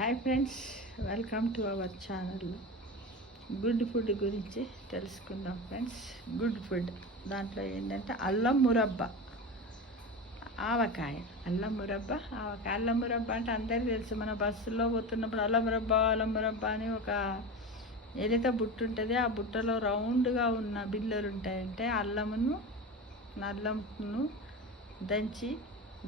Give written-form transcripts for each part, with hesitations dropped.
Hi friends, welcome to our channel. Good food గురించి తెలుసుకుందాం friends. Good food దాంట్లో ఏంటంటే అల్లం మురబ్బ, ఆవకాయ, అల్లం మురబ్బ, ఆవకాయ. అల్లం మురబ్బ అంటే అందరికీ తెలుసు. మన బస్సులో పోతున్నప్పుడు అల్లం మురబ్బ అని ఒక ఏదైతే బుట్ట ఉంటుంది, ఆ బుట్టలో రౌండ్గా ఉన్న బిళ్ళలు ఉంటాయంటే అల్లంను దంచి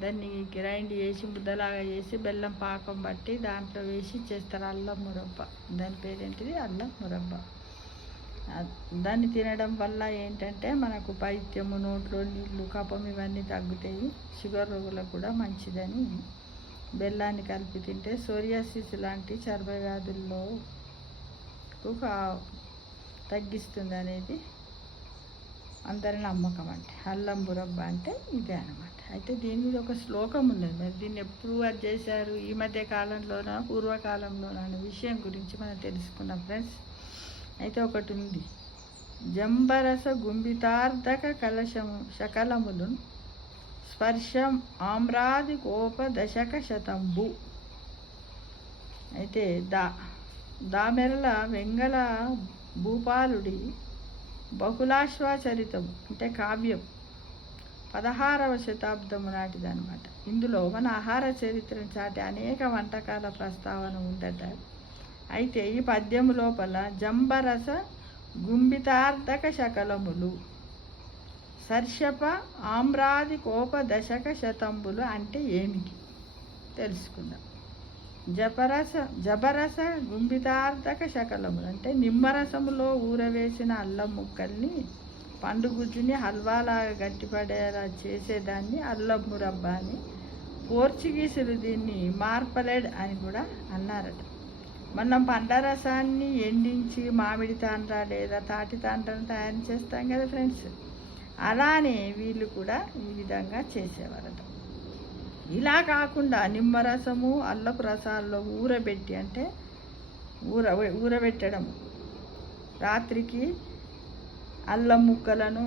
దాన్ని గ్రైండ్ చేసి ముద్దలాగా చేసి బెల్లం పాకం బట్టి దాంట్లో వేసి చేస్తారు అల్లం మురబ్బ. దాని పేరేంటిది అల్లం మురబ్బ. దాన్ని తినడం వల్ల ఏంటంటే మనకు పైత్యము, నోట్లో నీళ్ళు, కఫం ఇవన్నీ తగ్గుతాయి. షుగర్ రోగులకు కూడా మంచిదని బెల్లాన్ని కలిపి తింటే సోరియాసిస్ లాంటి చర్మ వ్యాధుల్లో తగ్గిస్తుంది అనేది అందరి నమ్మకం. అంటే అల్లం మురబ్బ అంటే ఇదే అనమాట. అయితే దీని మీద ఒక శ్లోకం ఉన్నది. మరి దీన్ని ఎప్పుడు అది చేశారు, ఈ మధ్య కాలంలోనా పూర్వకాలంలోనా అనే విషయం గురించి మనం తెలుసుకున్నాం ఫ్రెండ్స్. అయితే ఒకటి ఉంది, జంబరస గుంభితార్ధక కలశము శకలములు స్పర్శం ఆమ్రాది కోప దశక శతంబు. అయితే దామెరల వెంగళ భూపాలుడి బహుళాశ్వచరితం అంటే కావ్యం 16వ శతాబ్దము నాటిదనమాట. ఇందులో మన ఆహార చరిత్రను చాటి అనేక వంటకాల ప్రస్తావన ఉందట. అయితే ఈ పద్యము లోపల జంబరస గుంభితార్ధక శకలములు సర్షప ఆమ్రాది కోప దశక శతంబులు అంటే ఏమిటి తెలుసుకుందాం. జబరస గుంభితార్ధక శకలములు అంటే నిమ్మరసములో ఊరవేసిన అల్లం ముక్కల్ని, పండు గుజ్జుని హల్వాలాగా గట్టిపడేలా చేసేదాన్ని అల్లం మురబ్బ అని. పోర్చుగీసులు దీన్ని మార్పలెడ్ అని కూడా అన్నారట. మనం పండ్ల రసాన్ని ఎండించి మామిడి తాండ్ర లేదా తాటి తాండ్రను తయారు చేస్తాం కదా ఫ్రెండ్స్, అలానే వీళ్ళు కూడా ఈ విధంగా చేసేవారట. ఇలా కాకుండా నిమ్మరసము అల్లపు రసాల్లో ఊరబెట్టి అంటే ఊరబెట్టడం, రాత్రికి అల్లం ముక్కలను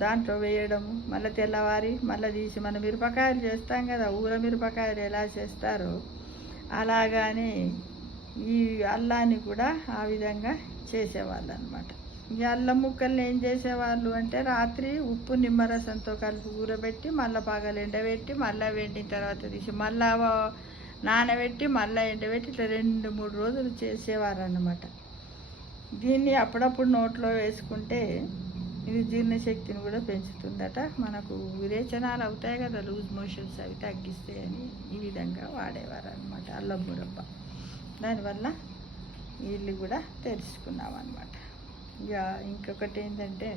దాంట్లో వేయడము, మళ్ళీ తెల్లవారి మళ్ళీ తీసి మన మిరపకాయలు చేస్తాం కదా, మిరపకాయలు ఎలా చేస్తారో అలాగానే ఈ అల్లాన్ని కూడా ఆ విధంగా చేసేవాళ్ళు అనమాట. ఈ అల్లం ముక్కల్ని ఏం చేసేవాళ్ళు అంటే రాత్రి ఉప్పు నిమ్మరసంతో కలిపి ఊరబెట్టి మళ్ళీ పగలు ఎండబెట్టి మళ్ళీ ఎండిన తర్వాత తీసి మళ్ళీ నానబెట్టి మళ్ళీ ఎండబెట్టి ఇట్లా 2-3 రోజులు చేసేవారు అన్నమాట. దీన్ని అప్పుడప్పుడు నోట్లో వేసుకుంటే ఇది జీర్ణశక్తిని కూడా పెంచుతుందట. మనకు విరేచనాలు అవుతాయి కదా, లూజ్ మోషన్స్, అవి తగ్గిస్తాయని ఈ విధంగా వాడేవారు అనమాట అల్లం మురబ్బ. దానివల్ల వీళ్ళు కూడా తెలుసుకున్నాం అనమాట. ఇక ఇంకొకటి ఏంటంటే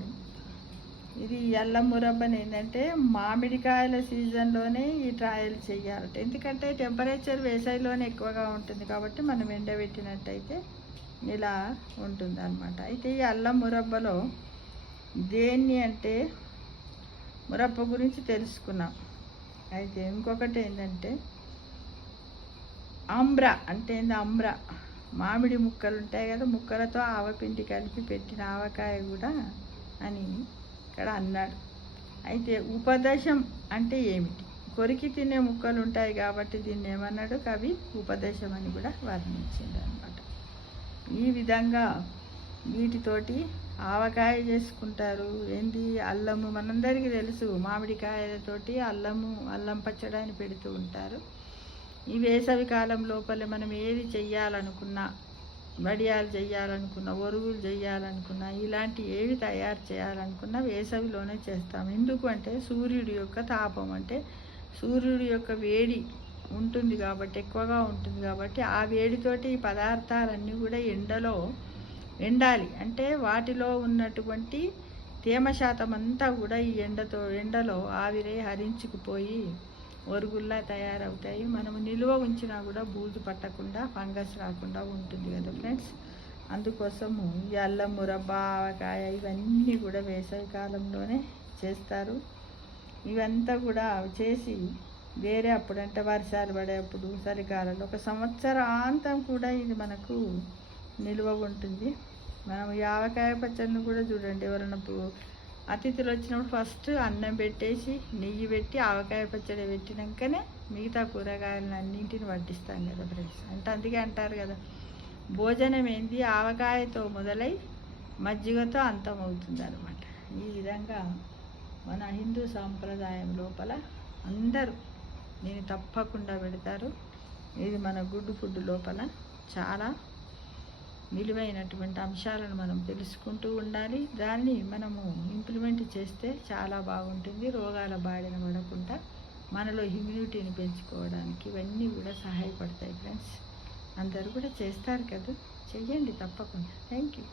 ఇది అల్లం మురబ్బని ఏంటంటే మామిడికాయల సీజన్లోనే ఈ ట్రయల్ చేయాలట. ఎందుకంటే టెంపరేచర్ వేసవిలోనే ఎక్కువగా ఉంటుంది కాబట్టి మనం ఎండబెట్టినట్టయితే ఇలా ఉంటుంది అనమాట. అయితే ఈ అల్లం మురబ్బలో దేన్ని అంటే మురబ్బ గురించి తెలుసుకున్నాం. అయితే ఇంకొకటి ఏంటంటే ఆమ్రా అంటే ఏంది, ఆమ్రా మామిడి ముక్కలు ఉంటాయి కదా, ముక్కలతో ఆవపిండి కలిపి పెట్టిన ఆవకాయ కూడా అని ఇక్కడ అన్నాడు. అయితే ఉపదశం అంటే ఏమిటి, కొరికి తినే ముక్కలు ఉంటాయి కాబట్టి దీన్ని ఏమన్నాడు కవి, ఉపదశం అని కూడా వర్ణించింది అనమాట. ఈ విధంగా వీటితోటి ఆవకాయ చేసుకుంటారు. ఏంది అల్లము, మనందరికీ తెలుసు మామిడికాయలతోటి అల్లం పచ్చడి అని పెడుతూ ఉంటారు. ఈ వేసవి కాలం లోపల మనం ఏది చెయ్యాలనుకున్నా, వడియాలు చేయాలనుకున్నా, ఒరుగులు చేయాలనుకున్నా, ఇలాంటి ఏవి తయారు చేయాలనుకున్నా వేసవిలోనే చేస్తాం. ఎందుకు అంటే సూర్యుడి యొక్క తాపం, అంటే సూర్యుడి యొక్క వేడి ఉంటుంది కాబట్టి, ఎక్కువగా ఉంటుంది కాబట్టి ఆ వేడితోటి ఈ పదార్థాలన్నీ కూడా ఎండలో ఎండాలి. అంటే వాటిలో ఉన్నటువంటి తేమ శాతం అంతా కూడా ఈ ఎండలో ఆవిరై హరించుకుపోయి ఒరుగుల్లా తయారవుతాయి. మనము నిల్వ ఉంచినా కూడా బూజు పట్టకుండా, ఫంగస్ రాకుండా ఉంటుంది కదా ఫ్రెండ్స్. అందుకోసము ఈ అల్లం మురబ్బ, ఆవకాయ ఇవన్నీ కూడా వేసవి కాలంలోనే చేస్తారు. ఇవంతా కూడా చేసి వేరే అప్పుడంటే వర్షాలు పడేప్పుడు, చలికాలంలో, ఒక సంవత్సరాంతం కూడా ఇది మనకు నిల్వ ఉంటుంది. మనం ఈ ఆవకాయ పచ్చడిని కూడా చూడండి, ఎవరైనా అతిథులు వచ్చినప్పుడు ఫస్ట్ అన్నం పెట్టేసి నెయ్యి పెట్టి ఆవకాయ పచ్చడి పెట్టినాకనే మిగతా కూరగాయలను అన్నింటిని వడ్డిస్తాం కదా ఫ్రెండ్స్. అంటే అందుకే అంటారు కదా, భోజనం ఏంది ఆవకాయతో మొదలై మజ్జిగతో అంతమవుతుంది అనమాట. ఈ విధంగా మన హిందూ సాంప్రదాయం లోపల అందరూ దీన్ని తప్పకుండా పెడతారు. ఇది మన గుడ్ ఫుడ్ లోపల చాలా విలువైనటువంటి అంశాలను మనం తెలుసుకుంటూ ఉండాలి. దాన్ని మనము ఇంప్లిమెంట్ చేస్తే చాలా బాగుంటుంది. రోగాల బారిన పడకుండా మనలో ఇమ్యూనిటీని పెంచుకోవడానికి ఇవన్నీ కూడా సహాయపడతాయి ఫ్రెండ్స్. అందరూ కూడా చేస్తారు కదా, చెయ్యండి తప్పకుండా. Thank you.